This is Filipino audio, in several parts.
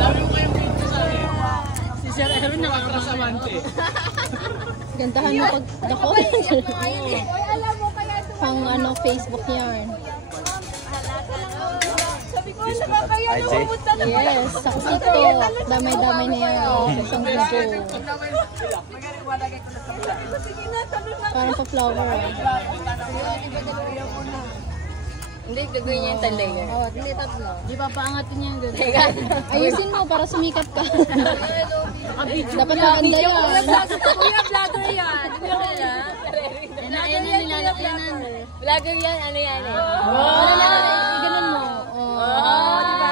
Dami mo kayong picture sa akin. Si Sir Erwin nakakarasamante. Gandahan mo pag ako. Pang ano, Facebook yarn. Sabi ko, nakakaya na pumunta na pala. Yes, sa TikTok. Damay-damay na yan. Isang video. Parang pa-flower. Hindi, gagawin niya yung talaga. Oo, hindi tatlo. Di pa paangatin niya yung gano'n. Ayusin mo para sumikat ka. Dapat maganda yan. Kuya, vlogger yan. Di ba kaya? Yan na nilalakayanan. Vlogger yan, ano yan eh. Ganun mo. Oo, di ba?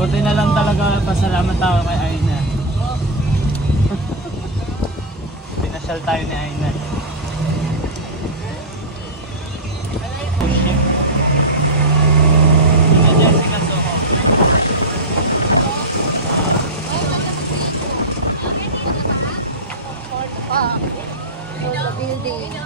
Buti na lang talaga pasalamat tayo kay Aina. Pinasyal tayo ni Aina. Jessica Soho. Building.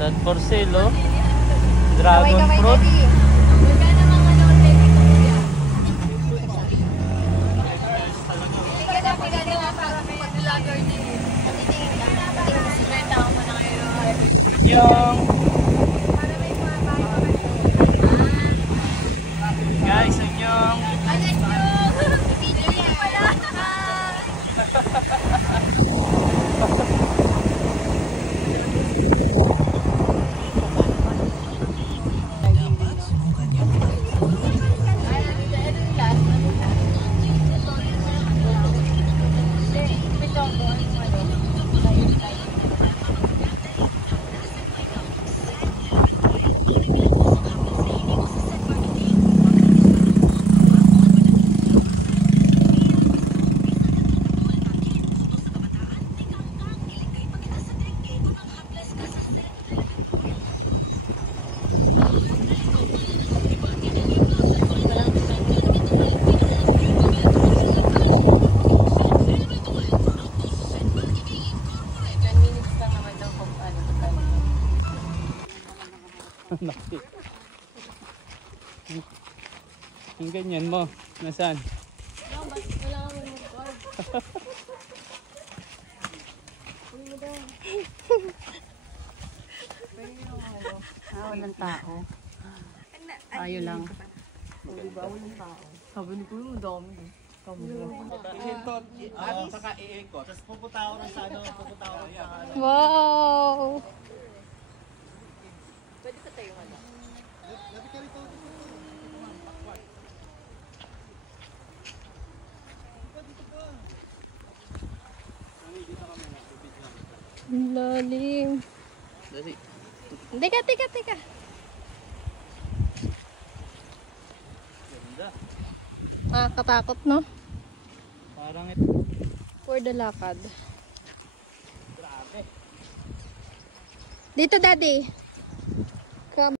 That for sale, oh. Dragon fruit. Yung guys, yung yung ganyan mo, nasaan? Walang tao. Ayaw lang. Diba, walang tao. Sabi ni Kuya, madami. Iikot, saka iikot. Tapos pupunta ako rin sa ano, pupunta ako rin sa ano. Wow! Pwede sa tayo wala. Ang lalim. Dali. Teka. Ganda. Nakakatakot, no? Parang ito. For the lakad. Grabe. Dito, Daddy.